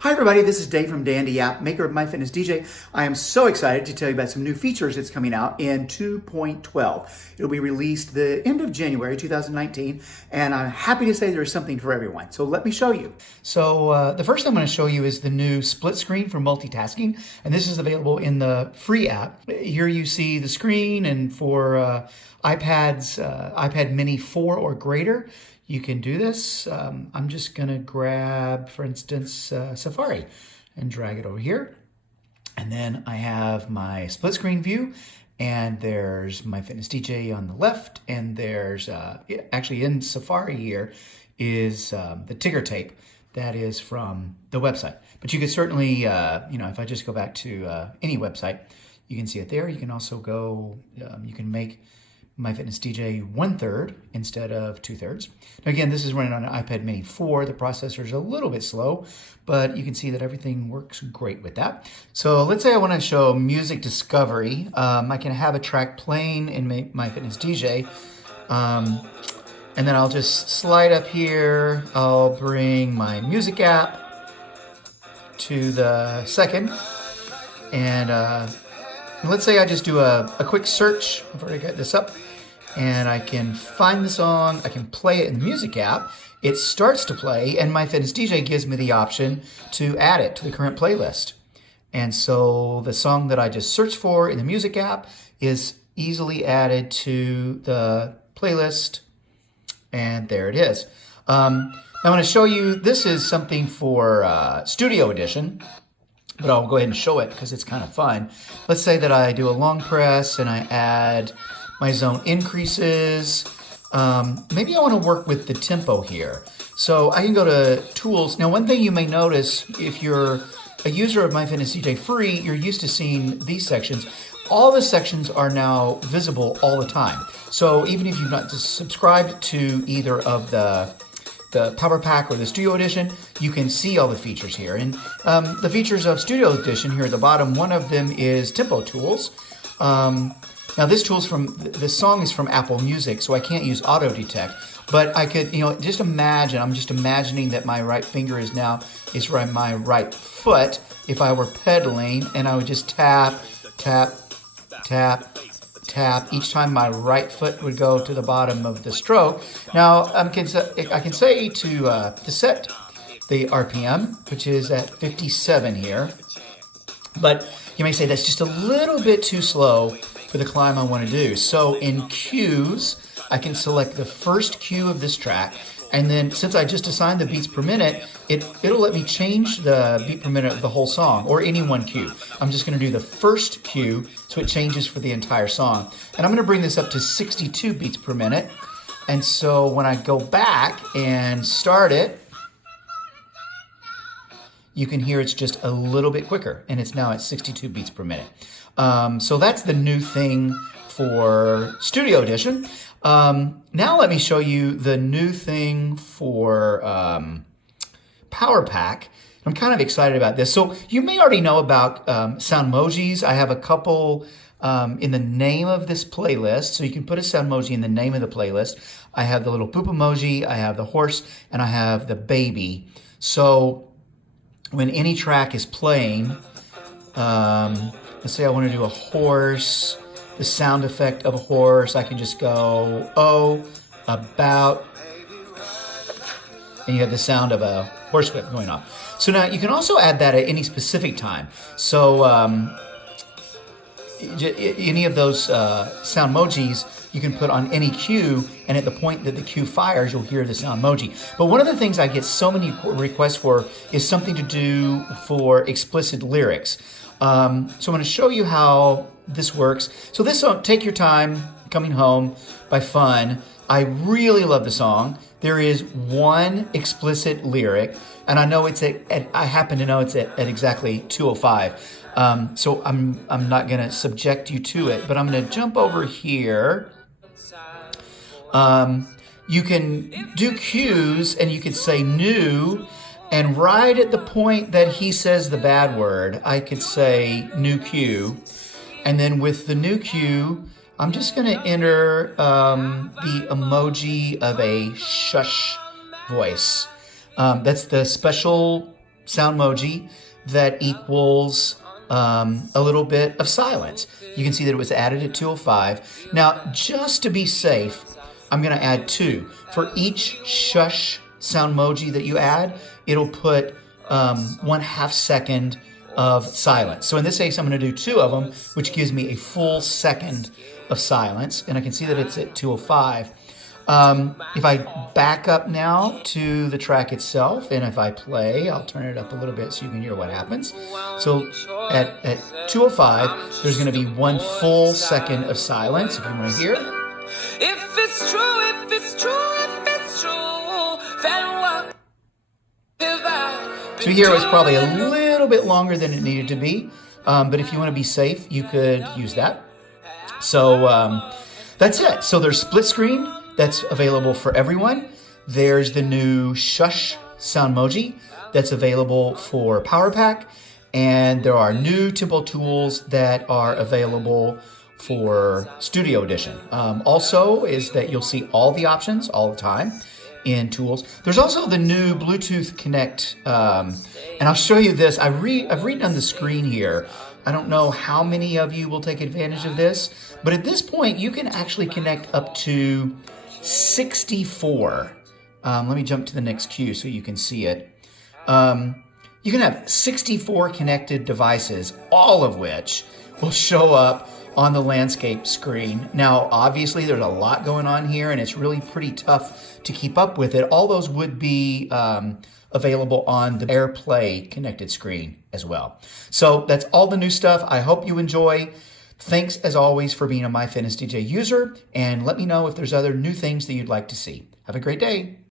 Hi everybody, this is Dave from Dandy App, maker of MyFitnessDJ. I am so excited to tell you about some new features that's coming out in 2.12. It'll be released the end of January 2019, and I'm happy to say there's something for everyone. So let me show you. So the first thing I'm going to show you is the new split screen for multitasking, and this is available in the free app. Here you see the screen, and for iPads, iPad mini 4 or greater, you can do this. I'm just gonna grab, for instance, Safari and drag it over here. And then I have my split screen view, and there's MyFitnessDJ on the left, and there's, actually in Safari here is the ticker tape that is from the website. But you could certainly, if I just go back to any website, you can see it there. You can also go, you can make MyFitnessDJ 1/3 instead of 2/3. Now again, this is running on an iPad mini 4. The processor is a little bit slow, but you can see that everything works great with that. So let's say I want to show music discovery. I can have a track playing in MyFitnessDJ, and then I'll just slide up here. I'll bring my music app to the second, and let's say I just do a quick search. I've already got this up, and I can find the song. I can play it in the music app. It starts to play, and MyFitnessDJ gives me the option to add it to the current playlist. And so the song that I just searched for in the music app is easily added to the playlist, and there it is. I'm going to show you, this is something for Studio Edition, but I'll go ahead and show it because it's kind of fun. Let's say that I do a long press and I add my zone increases. Maybe I want to work with the tempo here. So I can go to Tools. Now, one thing you may notice, if you're a user of MyFitnessDJ Free, you're used to seeing these sections. All the sections are now visible all the time. So even if you've not subscribed to either of the Power Pack or the Studio Edition, you can see all the features here. And the features of Studio Edition here at the bottom, one of them is Tempo Tools. Now this song is from Apple Music, so I can't use Auto Detect, but I could, just imagine, I'm just imagining that my right finger is my right foot if I were pedaling, and I would just tap, tap, tap, tap each time my right foot would go to the bottom of the stroke. Now I can say to set the RPM, which is at 57 here, but you may say that's just a little bit too slow for the climb I want to do. So in cues, I can select the first cue of this track, and then since I just assigned the beats per minute, it'll let me change the beat per minute of the whole song, or any one cue. I'm just going to do the first cue, so it changes for the entire song. And I'm going to bring this up to 62 beats per minute. And so when I go back and start it, you can hear it's just a little bit quicker, and it's now at 62 beats per minute. So that's the new thing for Studio Edition. Now let me show you the new thing for Power Pack. I'm kind of excited about this. So you may already know about soundmojis. I have a couple in the name of this playlist. So you can put a soundmoji in the name of the playlist. I have the little poop emoji, I have the horse, and I have the baby. So when any track is playing, let's say I want to do a horse, the sound effect of a horse, I can just go, oh, about, and you have the sound of a horsewhip going off. So now you can also add that at any specific time. So any of those soundmojis you can put on any cue, and at the point that the cue fires, you'll hear the soundmoji. But one of the things I get so many requests for is something to do for explicit lyrics. So I'm going to show you how this works. So this song, Take Your Time, Coming Home by Fun, I really love the song. There is one explicit lyric, and I know I happen to know it's at exactly 2:05. So I'm not going to subject you to it, but I'm going to jump over here. You can do cues, and you could say new, and right at the point that he says the bad word, I could say new cue. And then with the new cue, I'm just going to enter the emoji of a shush voice. That's the special soundmoji that equals a little bit of silence. You can see that it was added at 2:05. Now, just to be safe, I'm going to add 2. For each shush soundmoji that you add, it'll put 1/2 second of silence. So in this case, I'm going to do 2 of them, which gives me a full second of silence. And I can see that it's at 2:05. If I back up now to the track itself, and if I play, I'll turn it up a little bit so you can hear what happens. So at 2:05, there's going to be 1 full second of silence, if you want to hear it. If it's true, if it's true, if it's true, then what have I? So here it was probably a little bit longer than it needed to be, but if you want to be safe, you could use that. So that's it. So there's split screen that's available for everyone. There's the new Shush soundmoji that's available for Power Pack, and there are new tempo tools that are available for Studio Edition. Also is that you'll see all the options all the time in tools. There's also the new Bluetooth Connect, and I'll show you this. I've redone the screen here. I don't know how many of you will take advantage of this, but at this point you can actually connect up to 64. Let me jump to the next cue so you can see it. You can have 64 connected devices, all of which will show up on the landscape screen. Now, obviously, there's a lot going on here, and it's really pretty tough to keep up with it. All those would be available on the AirPlay connected screen as well. So that's all the new stuff. I hope you enjoy. Thanks, as always, for being a MyFitnessDJ user, and let me know if there's other new things that you'd like to see. Have a great day.